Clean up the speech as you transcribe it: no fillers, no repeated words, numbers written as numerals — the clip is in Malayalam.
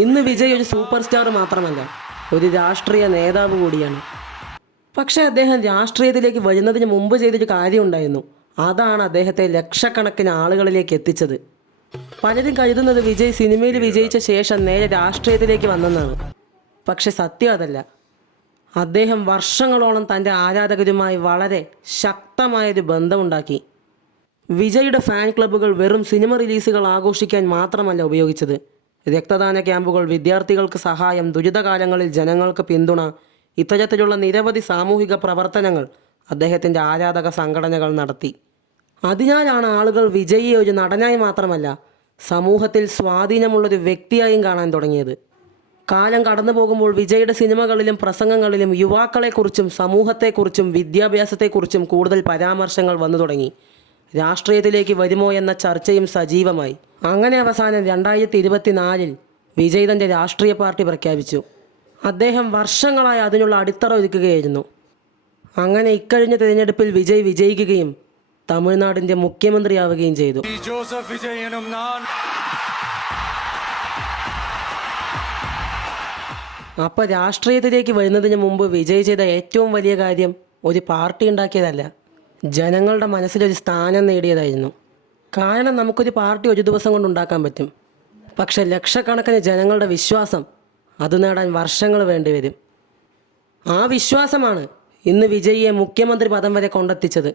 ഇന്ന് വിജയ് ഒരു സൂപ്പർ സ്റ്റാർ മാത്രമല്ല, ഒരു രാഷ്ട്രീയ നേതാവ് കൂടിയാണ്. പക്ഷേ അദ്ദേഹം രാഷ്ട്രീയത്തിലേക്ക് വരുന്നതിന് മുമ്പ് ചെയ്തൊരു കാര്യമുണ്ടായിരുന്നു. അതാണ് അദ്ദേഹത്തെ ലക്ഷക്കണക്കിന് ആളുകളിലേക്ക് എത്തിച്ചത്. പലരും കരുതുന്നത് വിജയ് സിനിമയിൽ വിജയിച്ച ശേഷം നേരെ രാഷ്ട്രീയത്തിലേക്ക് വന്നെന്നാണ്. പക്ഷെ സത്യം അതല്ല. അദ്ദേഹം വർഷങ്ങളോളം തൻ്റെ ആരാധകരുമായി വളരെ ശക്തമായൊരു ബന്ധമുണ്ടാക്കി. വിജയുടെ ഫാൻ ക്ലബ്ബുകൾ വെറും സിനിമ റിലീസുകൾ ആഘോഷിക്കാൻ മാത്രമല്ല ഉപയോഗിച്ചത്. രക്തദാന ക്യാമ്പുകൾ, വിദ്യാർത്ഥികൾക്ക് സഹായം, ദുരിതകാലങ്ങളിൽ ജനങ്ങൾക്ക് പിന്തുണ, ഇത്തരത്തിലുള്ള നിരവധി സാമൂഹിക പ്രവർത്തനങ്ങൾ അദ്ദേഹത്തിൻ്റെ ആരാധക സംഘടനകൾ നടത്തി. അതിനാലാണ് ആളുകൾ വിജയിയെ ഒരു നടനായി മാത്രമല്ല, സമൂഹത്തിൽ സ്വാധീനമുള്ളൊരു വ്യക്തിയായും കാണാൻ തുടങ്ങിയത്. കാലം കടന്നു പോകുമ്പോൾ വിജയുടെ സിനിമകളിലും പ്രസംഗങ്ങളിലും യുവാക്കളെക്കുറിച്ചും സമൂഹത്തെക്കുറിച്ചും വിദ്യാഭ്യാസത്തെക്കുറിച്ചും കൂടുതൽ പരാമർശങ്ങൾ വന്നു തുടങ്ങി. രാഷ്ട്രീയത്തിലേക്ക് വരുമോ എന്ന ചർച്ചയും സജീവമായി. അങ്ങനെ അവസാനം 2024 വിജയ് തൻ്റെ രാഷ്ട്രീയ പാർട്ടി പ്രഖ്യാപിച്ചു. അദ്ദേഹം വർഷങ്ങളായി അതിനുള്ള അടിത്തറ ഒരുക്കുകയായിരുന്നു. അങ്ങനെ ഇക്കഴിഞ്ഞ തിരഞ്ഞെടുപ്പിൽ വിജയ് വിജയിക്കുകയും തമിഴ്നാടിൻ്റെ മുഖ്യമന്ത്രിയാവുകയും ചെയ്തു. അപ്പോൾ രാഷ്ട്രീയത്തിലേക്ക് വരുന്നതിന് മുമ്പ് വിജയ് ചെയ്ത ഏറ്റവും വലിയ കാര്യം ഒരു പാർട്ടി ഉണ്ടാക്കിയതല്ല, ജനങ്ങളുടെ മനസ്സിലൊരു സ്ഥാനം നേടിയതായിരുന്നു. കാരണം നമുക്കൊരു പാർട്ടി ഒരു ദിവസം കൊണ്ട് ഉണ്ടാക്കാൻ പറ്റും. പക്ഷെ ലക്ഷക്കണക്കിന് ജനങ്ങളുടെ വിശ്വാസം, അത് നേടാൻ വർഷങ്ങൾ വേണ്ടിവരും. ആ വിശ്വാസമാണ് ഇന്ന് വിജയിയെ മുഖ്യമന്ത്രി പദം വരെ കൊണ്ടെത്തിച്ചത്.